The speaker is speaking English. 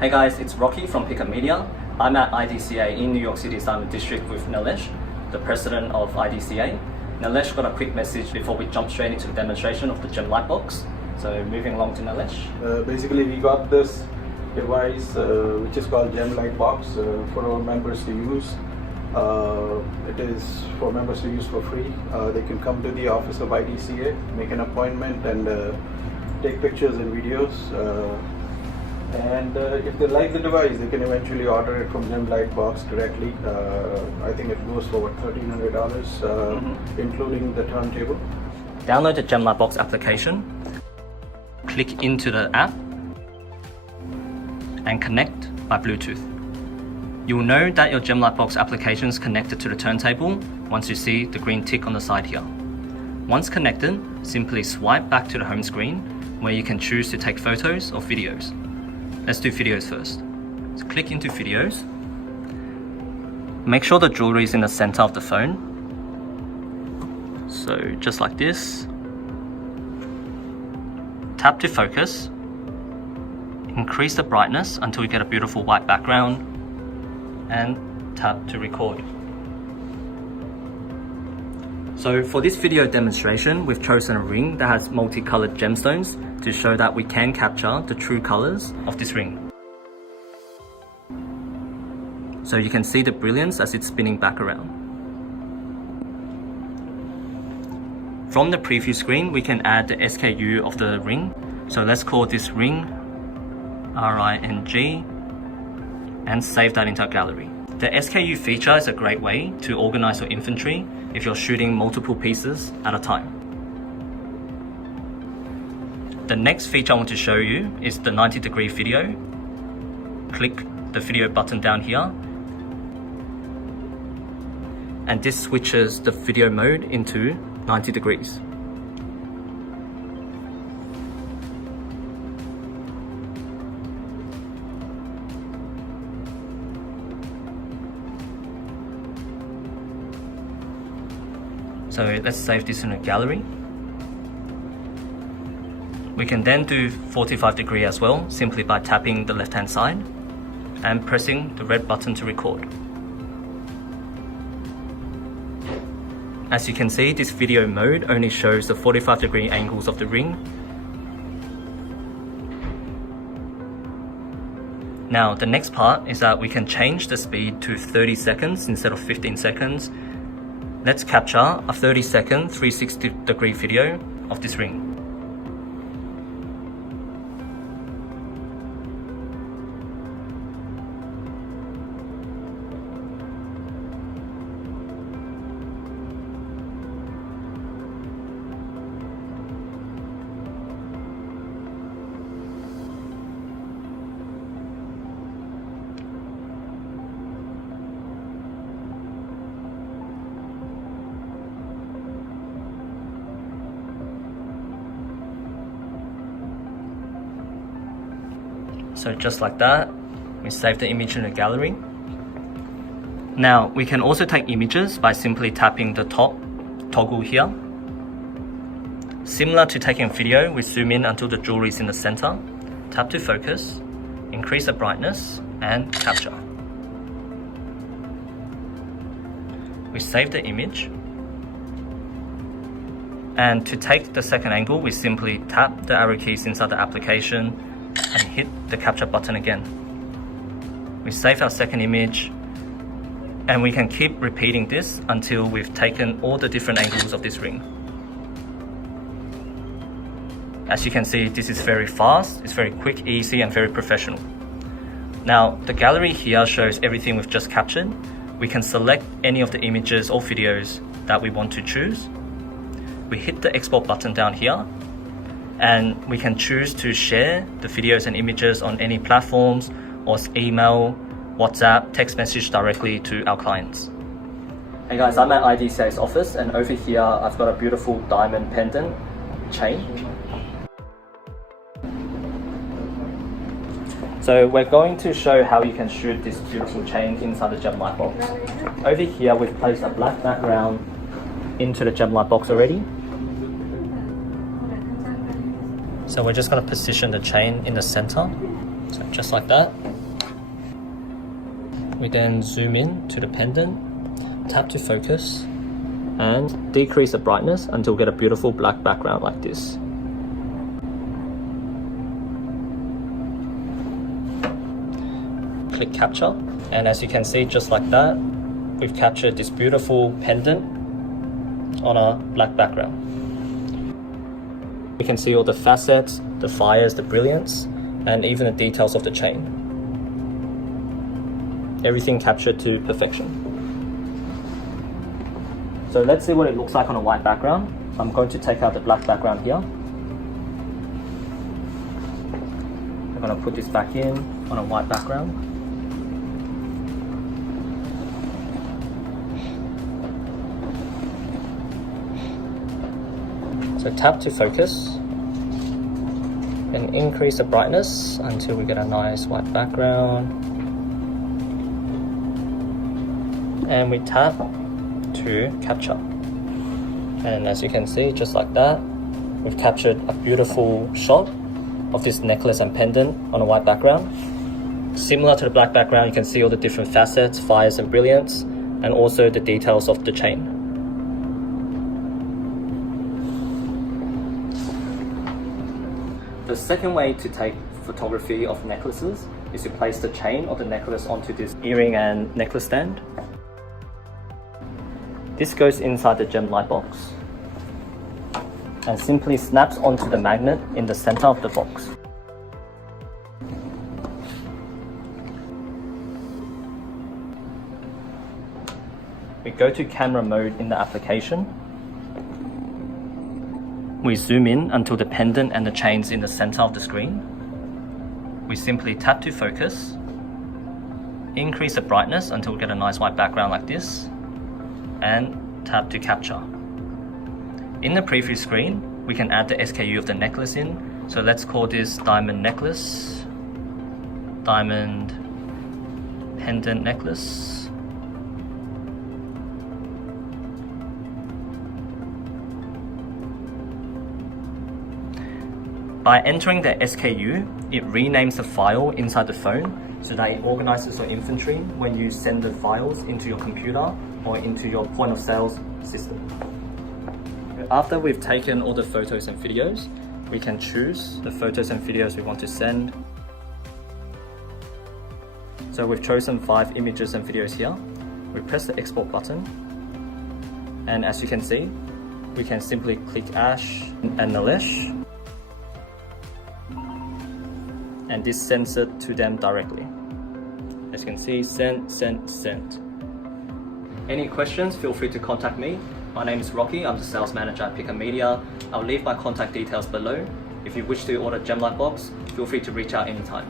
Hey guys, it's Rocky from Picup Media. I'm at IDCA in New York City's Diamond District with Nilesh, the president of IDCA. Nilesh got a quick message before we jump straight into the demonstration of the GemLightbox. So moving along to Nilesh. Basically, we got this device which is called GemLightbox for our members to use. It is for members to use for free. They can come to the office of IDCA, make an appointment and take pictures and videos. And if they like the device, they can eventually order it from GemLightbox directly. I think it goes for $1,300, including the turntable. Download the GemLightbox application, click into the app, and connect by Bluetooth. You will know that your GemLightbox application is connected to the turntable once you see the green tick on the side here. Once connected, simply swipe back to the home screen where you can choose to take photos or videos. Let's do videos first. So click into videos. Make sure the jewelry is in the center of the phone. So just like this. Tap to focus. Increase the brightness until you get a beautiful white background. And tap to record. So for this video demonstration, we've chosen a ring that has multicolored gemstones to show that we can capture the true colors of this ring. So you can see the brilliance as it's spinning back around. From the preview screen, we can add the SKU of the ring. So let's call this ring RING and save that into our gallery. The SKU feature is a great way to organize your inventory if you're shooting multiple pieces at a time. The next feature I want to show you is the 90-degree video. Click the video button down here. And this switches the video mode into 90 degrees. So let's save this in a gallery. We can then do 45 degree as well, simply by tapping the left hand side and pressing the red button to record. As you can see, this video mode only shows the 45 degree angles of the ring. Now the next part is that we can change the speed to 30 seconds instead of 15 seconds. Let's capture a 30-second 360-degree video of this ring. So just like that, we save the image in the gallery. Now we can also take images by simply tapping the top toggle here. Similar to taking a video, we zoom in until the jewelry is in the center, tap to focus, increase the brightness, and capture. We save the image. And to take the second angle, we simply tap the arrow keys inside the application and hit the capture button again. We save our second image and we can keep repeating this until we've taken all the different angles of this ring. As you can see, this is very fast, it's very quick, easy and very professional. Now the gallery here shows everything we've just captured. We can select any of the images or videos that we want to choose. We hit the export button down here and we can choose to share the videos and images on any platforms or email, WhatsApp, text message directly to our clients. Hey guys, I'm at IDCA's office and over here I've got a beautiful diamond pendant chain. So we're going to show how you can shoot this beautiful chain inside the GemLightbox. Over here we've placed a black background into the GemLightbox already. So we're just going to position the chain in the center. So just like that. We then zoom in to the pendant, tap to focus, and decrease the brightness until we get a beautiful black background like this. Click capture, and as you can see, just like that, we've captured this beautiful pendant on a black background. We can see all the facets, the fires, the brilliance, and even the details of the chain. Everything captured to perfection. So let's see what it looks like on a white background. I'm going to take out the black background here. I'm going to put this back in on a white background. So tap to focus and increase the brightness until we get a nice white background. And we tap to capture. And as you can see, just like that, we've captured a beautiful shot of this necklace and pendant on a white background. Similar to the black background, you can see all the different facets, fires and brilliance, and also the details of the chain. The second way to take photography of necklaces is to place the chain of the necklace onto this earring and necklace stand. This goes inside the GemLightbox and simply snaps onto the magnet in the center of the box. We go to camera mode in the application. We zoom in until the pendant and the chain's in the center of the screen. We simply tap to focus, increase the brightness until we get a nice white background like this, and tap to capture. In the preview screen, we can add the SKU of the necklace in. So let's call this diamond necklace, diamond pendant necklace. By entering the SKU, it renames the file inside the phone so that it organizes your inventory when you send the files into your computer or into your point of sales system. After we've taken all the photos and videos, we can choose the photos and videos we want to send. So we've chosen 5 images and videos here. We press the export button, and as you can see, we can simply click Ash and Nilesh, and this sends it to them directly. As you can see, sent, sent, sent. Any questions, feel free to contact me. My name is Rocky, I'm the sales manager at Picup Media. I'll leave my contact details below. If you wish to order GemLightbox, feel free to reach out anytime.